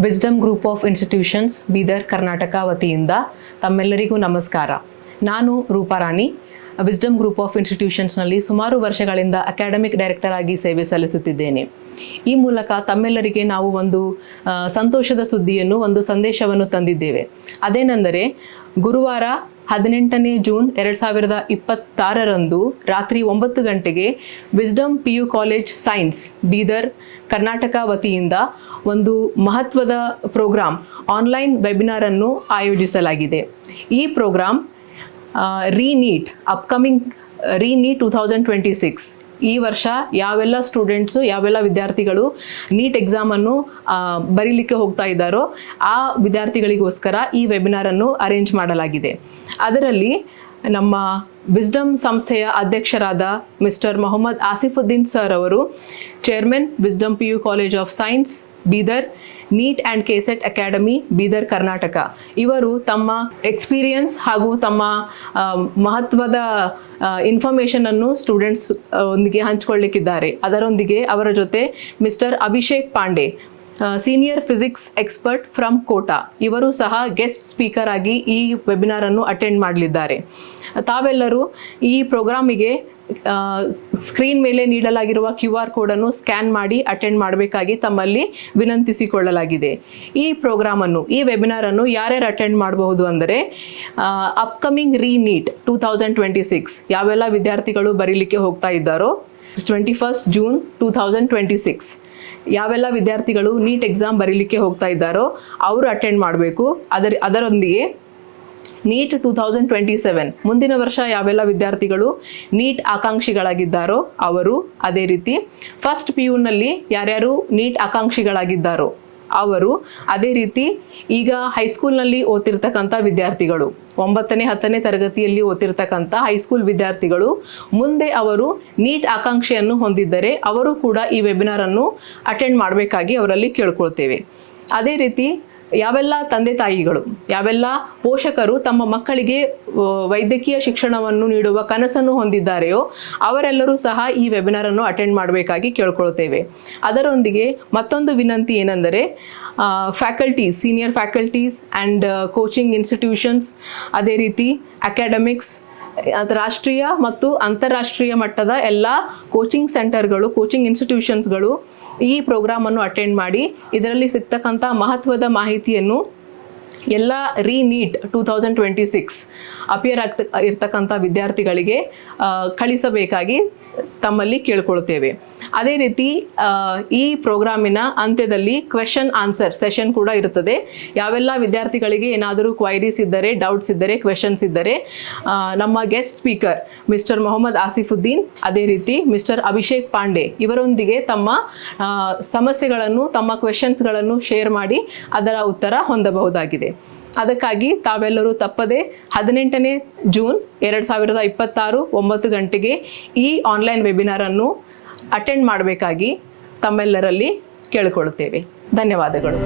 Wisdom group of institutions Bidar Karnataka ವತಿಯಿಂದ ತಮ್ಮೆಲ್ಲರಿಗೂ ನಮಸ್ಕಾರ. ನಾನು ರೂಪಾರಾಣಿ, ವಿಸ್ಡಮ್ ಗ್ರೂಪ್ ಆಫ್ ಇನ್ಸ್ಟಿಟ್ಯೂಷನ್ಸ್ನಲ್ಲಿ ಸುಮಾರು ವರ್ಷಗಳಿಂದ ಅಕಾಡೆಮಿಕ್ ಡೈರೆಕ್ಟರ್ ಆಗಿ ಸೇವೆ ಸಲ್ಲಿಸುತ್ತಿದ್ದೇನೆ. ಈ ಮೂಲಕ ತಮ್ಮೆಲ್ಲರಿಗೆ ನಾವು ಒಂದು ಸಂತೋಷದ ಸುದ್ದಿಯನ್ನು, ಒಂದು ಸಂದೇಶವನ್ನು ತಂದಿದ್ದೇವೆ. ಅದೇನೆಂದರೆ, ಗುರುವಾರ 18ನೇ ಜೂನ್ 2026ರಂದು ರಾತ್ರಿ 9 ಗಂಟೆಗೆ wisdom PU college science Bidar Karnataka ವತಿಯಿಂದ ಒಂದು ಮಹತ್ವದ ಪ್ರೋಗ್ರಾಮ್, ಆನ್ಲೈನ್ ವೆಬಿನಾರ್ ಅನ್ನು ಆಯೋಜಿಸಲಾಗಿದೆ. ಈ ಪ್ರೋಗ್ರಾಮ್ ರೀನೀಟ್, ಅಪ್ಕಮಿಂಗ್ ರೀನೀಟ್ 2026. ಈ ವರ್ಷ ಯಾವೆಲ್ಲ ಸ್ಟೂಡೆಂಟ್ಸು, ಯಾವೆಲ್ಲ ವಿದ್ಯಾರ್ಥಿಗಳು ನೀಟ್ ಎಕ್ಸಾಮನ್ನು ಬರೀಲಿಕ್ಕೆ ಹೋಗ್ತಾ ಇದ್ದಾರೋ ಆ ವಿದ್ಯಾರ್ಥಿಗಳಿಗೋಸ್ಕರ ಈ ವೆಬಿನಾರನ್ನು ಅರೇಂಜ್ ಮಾಡಲಾಗಿದೆ. ಅದರಲ್ಲಿ ನಮ್ಮ ವಿಸ್ಡಮ್ ಸಂಸ್ಥೆಯ ಅಧ್ಯಕ್ಷರಾದ ಮಿಸ್ಟರ್ ಮೊಹಮ್ಮದ್ ಆಸಿಫುದ್ದೀನ್ ಸರ್ ಅವರು, chairman Wisdom PU college of science Bidar, NEET and KCET academy Bidar Karnataka, ಇವರು ತಮ್ಮ ಎಕ್ಸ್ಪೀರಿಯನ್ಸ್ ಹಾಗೂ ತಮ್ಮ ಮಹತ್ವದ ಇನ್ಫಾರ್ಮೇಷನನ್ನು ಸ್ಟೂಡೆಂಟ್ಸ್ ಒಂದಿಗೆ ಹಂಚಿಕೊಳ್ಳಿಕ್ಕಿದ್ದಾರೆ. ಅದರೊಂದಿಗೆ ಅವರ ಜೊತೆ mister Abhishek Pandey, senior physics expert from Kota, ಇವರು ಸಹ ಗೆಸ್ಟ್ ಸ್ಪೀಕರ್ ಆಗಿ ಈ ವೆಬಿನಾರನ್ನು ಅಟೆಂಡ್ ಮಾಡಲಿದ್ದಾರೆ. ತಾವೆಲ್ಲರೂ ಈ ಪ್ರೋಗ್ರಾಮಿಗೆ ಸ್ಕ್ರೀನ್ ಮೇಲೆ ನೀಡಲಾಗಿರುವ QR ಕೋಡನ್ನು ಸ್ಕ್ಯಾನ್ ಮಾಡಿ ಅಟೆಂಡ್ ಮಾಡಬೇಕಾಗಿ ತಮ್ಮಲ್ಲಿ ವಿನಂತಿಸಿಕೊಳ್ಳಲಾಗಿದೆ. ಈ ಪ್ರೋಗ್ರಾಮನ್ನು, ಈ ವೆಬಿನಾರನ್ನು ಯಾರ್ಯಾರು ಅಟೆಂಡ್ ಮಾಡಬಹುದು ಅಂದರೆ, ಅಪ್ಕಮಿಂಗ್ ರೀನೀಟ್ 2026 ಯಾವೆಲ್ಲ ವಿದ್ಯಾರ್ಥಿಗಳು ಬರೀಲಿಕ್ಕೆ ಹೋಗ್ತಾ ಇದ್ದಾರೋ, 21 ಜೂನ್ 2026 ಯಾವೆಲ್ಲ ವಿದ್ಯಾರ್ಥಿಗಳು ನೀಟ್ ಎಕ್ಸಾಮ್ ಬರೀಲಿಕ್ಕೆ ಹೋಗ್ತಾ ಇದ್ದಾರೋ ಅವರು ಅಟೆಂಡ್ ಮಾಡಬೇಕು. ಅದರೊಂದಿಗೆ ನೀಟ್ 2027 ಮುಂದಿನ ವರ್ಷ ಯಾವೆಲ್ಲ ವಿದ್ಯಾರ್ಥಿಗಳು ನೀಟ್ ಆಕಾಂಕ್ಷಿಗಳಾಗಿದ್ದಾರೋ ಅವರು, ಅದೇ ರೀತಿ ಫಸ್ಟ್ PUನಲ್ಲಿ ಯಾರ್ಯಾರು ನೀಟ್ ಆಕಾಂಕ್ಷಿಗಳಾಗಿದ್ದಾರೋ ಅವರು, ಅದೇ ರೀತಿ ಈಗ ಹೈಸ್ಕೂಲ್ನಲ್ಲಿ ಓದ್ತಿರ್ತಕ್ಕಂಥ ವಿದ್ಯಾರ್ಥಿಗಳು, 9ನೇ 10ನೇ ತರಗತಿಯಲ್ಲಿ ಓದ್ತಿರ್ತಕ್ಕಂಥ ಹೈಸ್ಕೂಲ್ ವಿದ್ಯಾರ್ಥಿಗಳು, ಮುಂದೆ ಅವರು ನೀಟ್ ಆಕಾಂಕ್ಷೆಯನ್ನು ಹೊಂದಿದ್ದರೆ ಅವರು ಕೂಡ ಈ ವೆಬಿನಾರನ್ನು ಅಟೆಂಡ್ ಮಾಡಬೇಕಾಗಿ ಅವರಲ್ಲಿ ಕೇಳ್ಕೊಳ್ತೇವೆ. ಅದೇ ರೀತಿ ಯಾವೆಲ್ಲ ತಂದೆ ತಾಯಿಗಳು, ಯಾವೆಲ್ಲ ಪೋಷಕರು ತಮ್ಮ ಮಕ್ಕಳಿಗೆ ವೈದ್ಯಕೀಯ ಶಿಕ್ಷಣವನ್ನು ನೀಡುವ ಕನಸನ್ನು ಹೊಂದಿದ್ದಾರೆಯೋ ಅವರೆಲ್ಲರೂ ಸಹ ಈ ವೆಬಿನಾರನ್ನು ಅಟೆಂಡ್ ಮಾಡಬೇಕಾಗಿ ಕೇಳ್ಕೊಳ್ತೇವೆ. ಅದರೊಂದಿಗೆ ಮತ್ತೊಂದು ವಿನಂತಿ ಏನೆಂದರೆ, faculties, senior faculties and coaching institutions, ಅದೇ ರೀತಿ ಅಕಾಡೆಮಿಕ್ಸ್, ರಾಷ್ಟ್ರೀಯ ಮತ್ತು ಅಂತಾರಾಷ್ಟ್ರೀಯ ಮಟ್ಟದ ಎಲ್ಲ ಕೋಚಿಂಗ್ ಸೆಂಟರ್ಗಳು, ಕೋಚಿಂಗ್ ಇನ್ಸ್ಟಿಟ್ಯೂಷನ್ಸ್ಗಳು ಈ ಪ್ರೋಗ್ರಾಮನ್ನು ಅಟೆಂಡ್ ಮಾಡಿ ಇದರಲ್ಲಿ ಸಿಗ್ತಕ್ಕಂಥ ಮಹತ್ವದ ಮಾಹಿತಿಯನ್ನು ಎಲ್ಲ ರೀನೀಟ್ 2026 ಅಪಿಯರ್ ಇರ್ತಕ್ಕಂಥ ವಿದ್ಯಾರ್ಥಿಗಳಿಗೆ ಕಳಿಸಬೇಕಾಗಿ ತಮ್ಮಲ್ಲಿ ಕೇಳ್ಕೊಳ್ತೇವೆ. ಅದೇ ರೀತಿ ಈ ಪ್ರೋಗ್ರಾಮಿನ ಅಂತ್ಯದಲ್ಲಿ ಕ್ವೆಶನ್ ಆನ್ಸರ್ ಸೆಷನ್ ಕೂಡ ಇರುತ್ತದೆ. ಯಾವೆಲ್ಲ ವಿದ್ಯಾರ್ಥಿಗಳಿಗೆ ಏನಾದರೂ ಕ್ವೈರೀಸ್ ಇದ್ದರೆ, ಡೌಟ್ಸ್ ಇದ್ದರೆ, ಕ್ವೆಶನ್ಸ್ ಇದ್ದರೆ ನಮ್ಮ ಗೆಸ್ಟ್ ಸ್ಪೀಕರ್ ಮಿಸ್ಟರ್ ಮೊಹಮ್ಮದ್ ಆಸಿಫುದ್ದೀನ್, ಅದೇ ರೀತಿ ಮಿಸ್ಟರ್ ಅಭಿಷೇಕ್ ಪಾಂಡೆ ಇವರೊಂದಿಗೆ ತಮ್ಮ ಸಮಸ್ಯೆಗಳನ್ನು, ತಮ್ಮ ಕ್ವೆಶನ್ಸ್ಗಳನ್ನು ಶೇರ್ ಮಾಡಿ ಅದರ ಉತ್ತರ ಹೊಂದಬಹುದಾಗಿದೆ. ಅದಕ್ಕಾಗಿ ತಾವೆಲ್ಲರೂ ತಪ್ಪದೆ 18ನೇ ಜೂನ್ 2026 9 ಗಂಟೆಗೆ ಈ ಆನ್ಲೈನ್ ವೆಬಿನಾರನ್ನು ಅಟೆಂಡ್ ಮಾಡಬೇಕಾಗಿ ತಮ್ಮೆಲ್ಲರಲ್ಲಿ ಕೇಳಿಕೊಳ್ಳುತ್ತೇವೆ. ಧನ್ಯವಾದಗಳು.